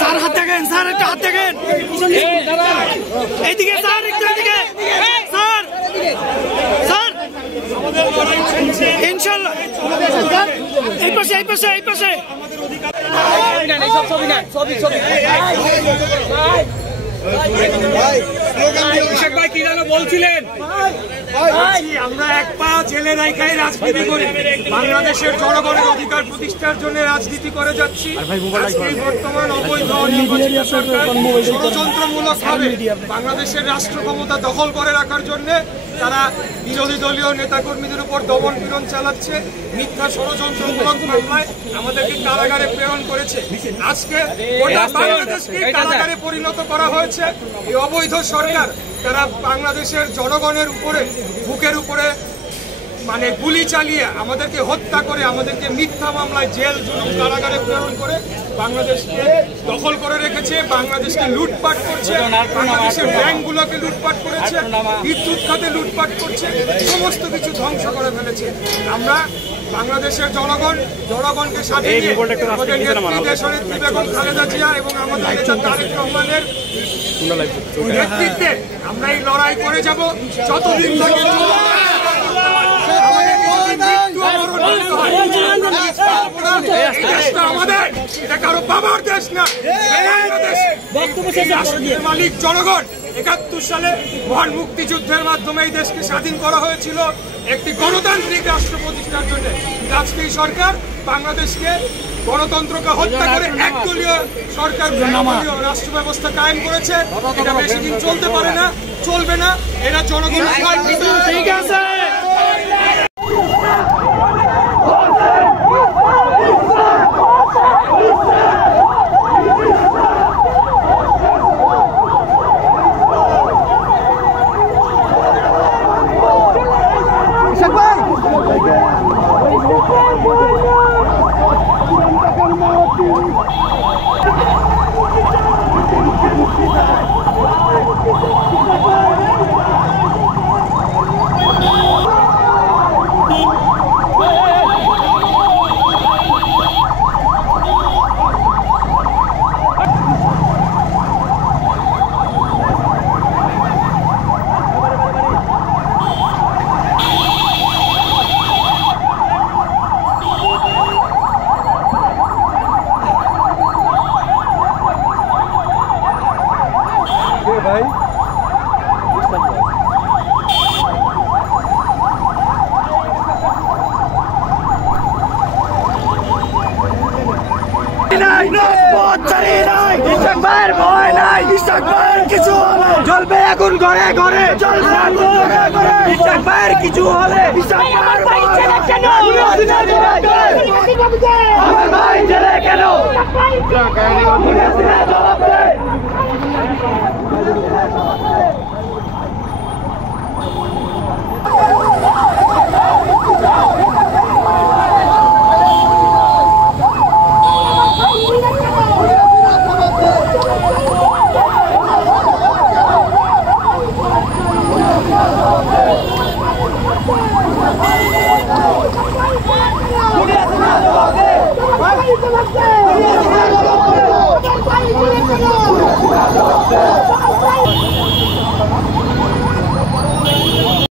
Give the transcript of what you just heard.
Sir হাত দেখেন, sir একটা হাত দেখেন এইদিকে, স্যার একটু এদিকে, স্যার স্যার ইনশাল্লাহ এই পাশে এই পাশে এই পাশে ভাই কি যেন বলছিলেন? আমরা এক পা জেলে রাখাই রাজনীতি করি, বাংলাদেশের জনগণের অধিকার প্রতিষ্ঠার জন্য রাজনীতি করে যাচ্ছি। বর্তমান অবৈধ সরকার ষড়যন্ত্রমূলক ভাবে বাংলাদেশের রাষ্ট্র ক্ষমতা দখল করে রাখার জন্য তারা বিরোধী দলীয় নেতাকর্মীদের উপর দমন পীড়ন চালাচ্ছে। মিথ্যা ষড়যন্ত্রমূলক মামলায় আমাদেরকে কারাগারে প্রেরণ করেছে। আজকে বাংলাদেশকে কারাগারে পরিণত করা হয়েছে। এই অবৈধ সরকার তারা বাংলাদেশের জনগণের উপরে বুকের উপরে মানে গুলি চালিয়ে আমাদেরকে হত্যা করে, আমাদেরকে মিথ্যা মামলায় জেল জুলুম কারাগারে প্রেরণ করে বাংলাদেশকে দখল করে রেখেছে, বাংলাদেশকে লুটপাট করছে, বাংলাদেশের ব্যাংকগুলোকে লুটপাট করেছে, বিদ্যুৎ খাতে লুটপাট করছে, সমস্ত কিছু ধ্বংস করে ফেলেছে। আমরা বাংলাদেশের জনগণকে সাথে নিয়ে আমাদের নেত্রী বেগম খালেদা জিয়া এবং আমাদের নেতা তারেক রহমানের নেতৃত্বে আমরা এই লড়াই করে যাব যতদিন আমাদের, এটা কারো বাবার দেশ না, মালিক জনগণ। ৭১ সালে মহান মুক্তিযুদ্ধের মাধ্যমে এই দেশকে স্বাধীন করা হয়েছিল একটি গণতান্ত্রিক রাষ্ট্র প্রতিষ্ঠার জন্য। আজকে এই সরকার বাংলাদেশকে গণতন্ত্রকে হত্যা করে একদলীয় সরকার রাষ্ট্র ব্যবস্থা কায়েম করেছে। এটা বেশি দিন চলতে পারে না, চলবে না। এরা জনগণ ঠিক আছে। জ্বলবে আগুন ঘরে ঘরে, কিছু হলে আমার ভাই জেলে কেন? Vamos!